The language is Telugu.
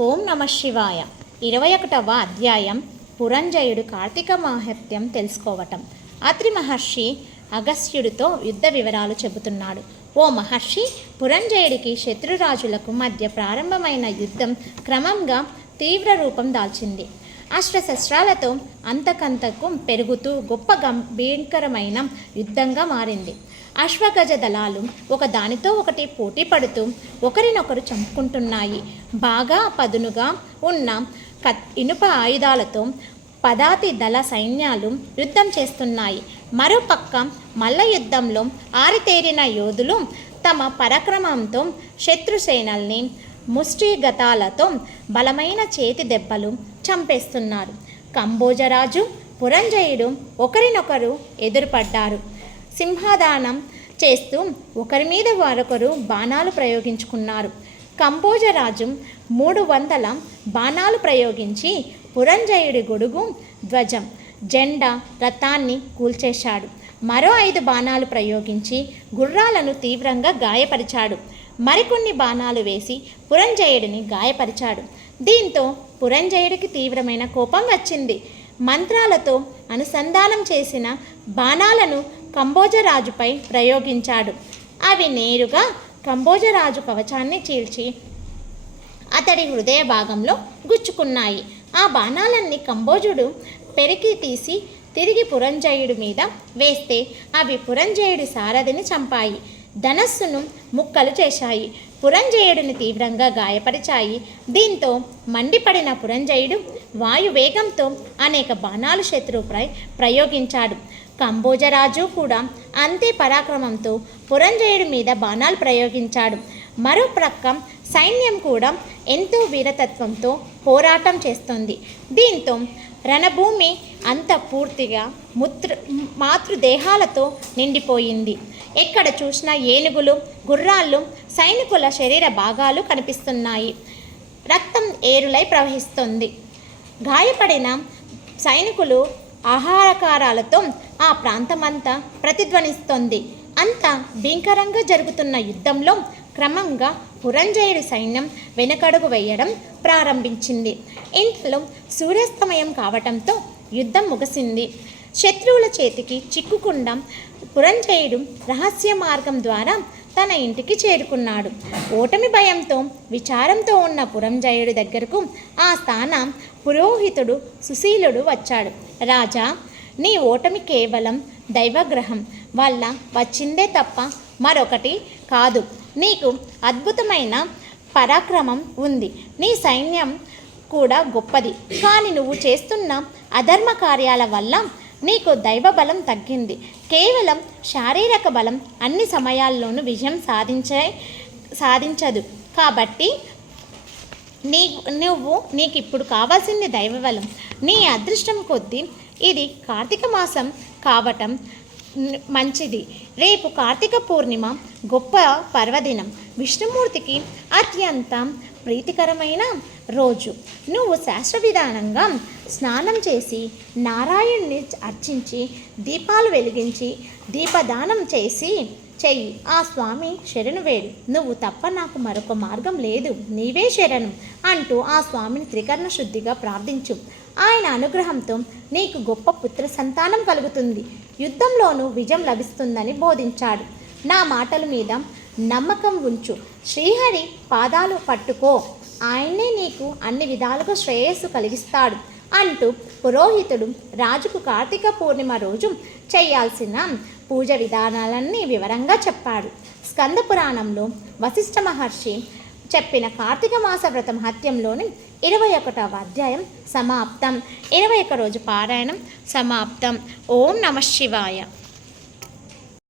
ఓం నమ శివాయ. ఇరవై ఒకటవ అధ్యాయం. పురంజయుడు కార్తీక మాహత్యం తెలుసుకోవటం. అత్రి మహర్షి అగస్త్యుడితో యుద్ధ వివరాలు చెబుతున్నాడు. ఓ మహర్షి పురంజయుడికి శత్రురాజులకు మధ్య ప్రారంభమైన యుద్ధం క్రమంగా తీవ్ర రూపం దాల్చింది. అస్త్రశస్త్రాలతో అంతకంతకు పెరుగుతూ గొప్ప గంభీకరమైన యుద్ధంగా మారింది. అశ్వగజ దళాలు ఒకదానితో ఒకటి పోటీ పడుతూ ఒకరినొకరు చంపుకుంటున్నాయి. బాగా పదునుగా ఉన్న కత్ ఇనుప ఆయుధాలతో పదాతి దళ సైన్యాలు యుద్ధం చేస్తున్నాయి. మరోపక్క మల్ల యుద్ధంలో ఆరితేరిన యోధులు తమ పరాక్రమంతో శత్రుసేనల్ని ముష్టిగతాలతో బలమైన చేతి దెబ్బలు చంపేస్తున్నారు. కంబోజరాజు పురంజయుడు ఒకరినొకరు ఎదురుపడ్డారు. సింహాదానం చేస్తూ ఒకరి మీద మరొకరు బాణాలు ప్రయోగించుకున్నారు. కంబోజరాజు మూడు వందల బాణాలు ప్రయోగించి పురంజయుడి గొడుగు ధ్వజం జెండా రథాన్ని కూల్చేశాడు. మరో ఐదు బాణాలు ప్రయోగించి గుర్రాలను తీవ్రంగా గాయపరిచాడు. మరికొన్ని బాణాలు వేసి పురంజయుడిని గాయపరిచాడు. దీంతో పురంజయుడికి తీవ్రమైన కోపం వచ్చింది. మంత్రాలతో అనుసంధానం చేసిన బాణాలను కంబోజరాజుపై ప్రయోగించాడు. అవి నేరుగా కంబోజరాజు కవచాన్ని చీల్చి అతడి హృదయ భాగంలో గుచ్చుకున్నాయి. ఆ బాణాలన్నీ కంబోజుడు పెరికి తీసి తిరిగి పురంజయుడి మీద వేస్తే అవి పురంజయుడి సారథిని చంపాయి. ధనస్సును ముక్కలు చేశాయి. పురంజయుడిని తీవ్రంగా గాయపరిచాయి. దీంతో మండిపడిన పురంజయుడు వాయువేగంతో అనేక బాణాలు శత్రువుపై ప్రయోగించాడు. కంబోజరాజు కూడా అంతే పరాక్రమంతో పురంజయుడి మీద బాణాలు ప్రయోగించాడు. మరో ప్రక్క సైన్యం కూడా ఎంతో వీరతత్వంతో పోరాటం చేస్తుంది. దీంతో రణభూమి అంత పూర్తిగా ముత్ర మాతృదేహాలతో నిండిపోయింది. ఎక్కడ చూసినా ఏనుగులు గుర్రాళ్ళు సైనికుల శరీర భాగాలు కనిపిస్తున్నాయి. రక్తం ఏరులై ప్రవహిస్తుంది. గాయపడిన సైనికులు ఆహారకారాలతో ఆ ప్రాంతమంతా ప్రతిధ్వనిస్తోంది. అంత భీకరంగా జరుగుతున్న యుద్ధంలో క్రమంగా పురంజయుడి సైన్యం వెనకడుగు వేయడం ప్రారంభించింది. ఇంతలో సూర్యాస్తమయం కావటంతో యుద్ధం ముగిసింది. శత్రువుల చేతికి చిక్కుకుండా పురంజయుడు రహస్య మార్గం ద్వారా తన ఇంటికి చేరుకున్నాడు. ఓటమి భయంతో విచారంతో ఉన్న పురంజయుడి దగ్గరకు ఆ స్థానం పురోహితుడు సుశీలుడు వచ్చాడు. రాజా నీ ఓటమి కేవలం దైవగ్రహం. వల్ల వచ్చిందే తప్ప మరొకటి కాదు. నీకు అద్భుతమైన పరాక్రమం ఉంది. నీ సైన్యం కూడా గొప్పది. కానీ నువ్వు చేస్తున్న అధర్మ కార్యాల వల్ల నీకు దైవ బలం తగ్గింది. కేవలం శారీరక బలం అన్ని సమయాల్లోనూ విజయం సాధించే సాధించదు. కాబట్టి నీ నువ్వు నీకు ఇప్పుడు కావాల్సింది దైవబలం. నీ అదృష్టం కొద్దీ ఇది కార్తీక మాసం కావటం మంచిది. రేపు కార్తీక పూర్ణిమ గొప్ప పర్వదినం. విష్ణుమూర్తికి అత్యంత ప్రీతికరమైన రోజు. నువ్వు శాస్త్ర విధానంగా స్నానం చేసి నారాయణ్ణి అర్చించి దీపాలు వెలిగించి దీపదానం చేసి చెయ్యి. ఆ స్వామి శరణు వేడు. నువ్వు తప్ప నాకు మరొక మార్గం లేదు. నీవే శరణం అంటూ ఆ స్వామిని త్రికరణ శుద్ధిగా ప్రార్థించు. ఆయన అనుగ్రహంతో నీకు గొప్ప పుత్ర సంతానం కలుగుతుంది. యుద్ధంలోనూ విజయం లభిస్తుందని బోధించాడు. నా మాటల మీద నమ్మకం ఉంచు. శ్రీహరి పాదాలు పట్టుకో. ఆయనే నీకు అన్ని విధాలుగా శ్రేయస్సు కలిగిస్తాడు అంటూ పురోహితుడు రాజుకు కార్తీక పూర్ణిమ రోజు చేయాల్సిన పూజ విధానాలన్నీ వివరంగా చెప్పాడు. స్కంద పురాణంలో వశిష్ఠ మహర్షి చెప్పిన కార్తీక మాస వ్రత మహత్యంలోని ఇరవై ఒకటవ అధ్యాయం సమాప్తం. ఇరవై ఒక రోజు పారాయణం సమాప్తం. ఓం నమ శివాయ.